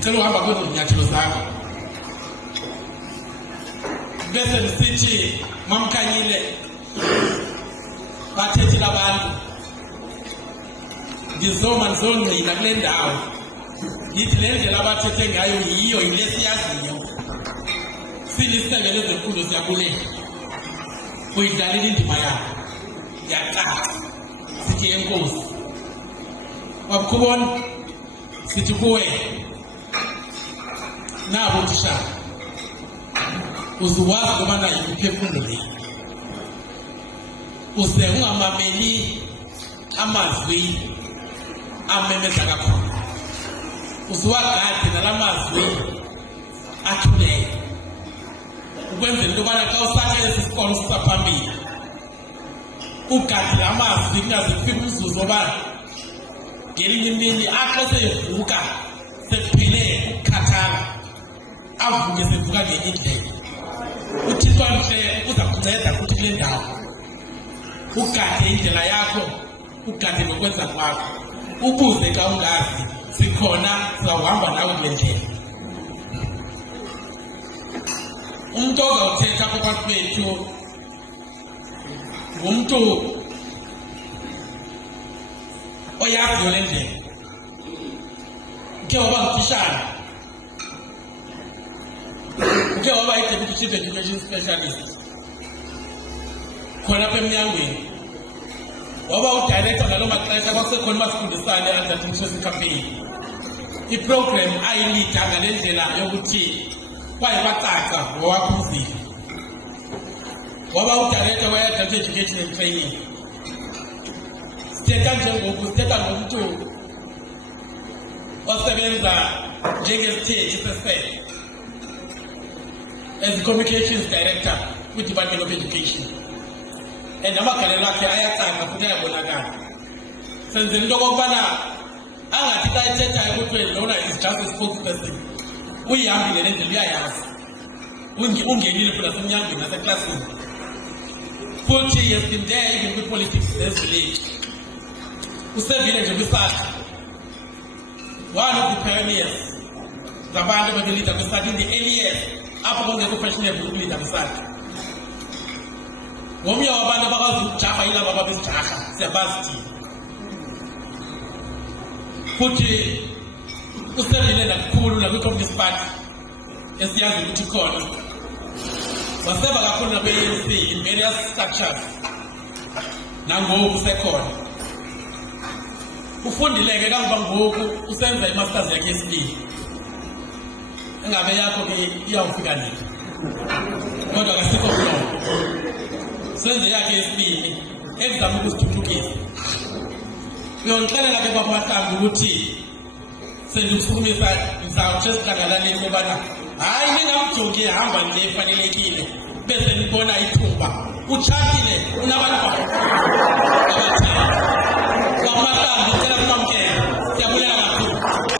ngicela uhamba kwezo zinyathelo zakho bese nisithi mamkhanyile bathethile abantu ngizongcina kule ndawo yithi le ndlela abathethe ngayo yiyo yile siyaziyo silisebe lezemfundo siyabulela uyidlalile indima yakho yacaca sithi enkosi wabukhubona sithi kuwe nabo utishara uzukwazi ngoba nayo imiphefumulo le uze ungamameli amazwi amemeza kakhulu uziwagade nalamazwi athulele ukwenzela into yobana xa usaqela esi sikolo sisaphambili ugade la mazwi kungaze kufika umzuzu wobana ngelinye imini axe seyivuka sekuphele ukukhathala avuke sevuka ngenye indlela uthixo mhle uza kunceda futhi kule ndawo ugade indlela yakho ugade nokwenza kwakho ubuze xa ungazi sikhona sizawuhamba nawe kule ndlela umuntu ozawuthetha phakathi bethu ngumntu oyaziyo le ndlela uke waba ngutishana uke waba yi-Deputy Chief Education Specialist khona apha emnyangweni waba udirector ngalo maxesha kwakusekhona masifundisane anti-interest campaign iprogram ayilida ngale ndlela yokuthi kwaye kwacaca ngowakho umzila waba udirector we-adult education and training sithetha njengoku sithetha ngomntu osebenza njengesiteji sesebe as the communications director kwi-Department of Education and amagalelo akhe ayacaca futhi ayabonakala senzela into okokubana angathi xa ethethayo kuthiwe lona is just a spokesperson uyihambile le ndlela uyayazi ungenile futhi nasemnyangweni naseklasini futhi he has been there even kwi-politics zevillage usevile nje kwisakha one of the pioneers zabantu ababelida kwisakha in the early years apho kwenzeka ufashionable ukulida kwisakha ngomnye wabantu abakwazi ukujaha yilabo ababesijaha siyabazi thina futhi usevile nakukhulu nakwi-Communist Party esiyazi ukuthi khona waseba kakhulu nakwi-ANC in various structures nangoku usekhona ufundileke kangoba ngoku usenza i-masters yakhe yesibili engabe yakho ke iyawufika nini kodwa kasikho kulona senze yakhe yesibili ekuzama ukusithuthukisa uyongixelela ke kwaMahlangu ukuthi sendikusukumisa ngizawutsho esikhangalaleni yobana hayi ningamjongi ehamba nje efanelekile bese nibona ithuba utshatile unabantwana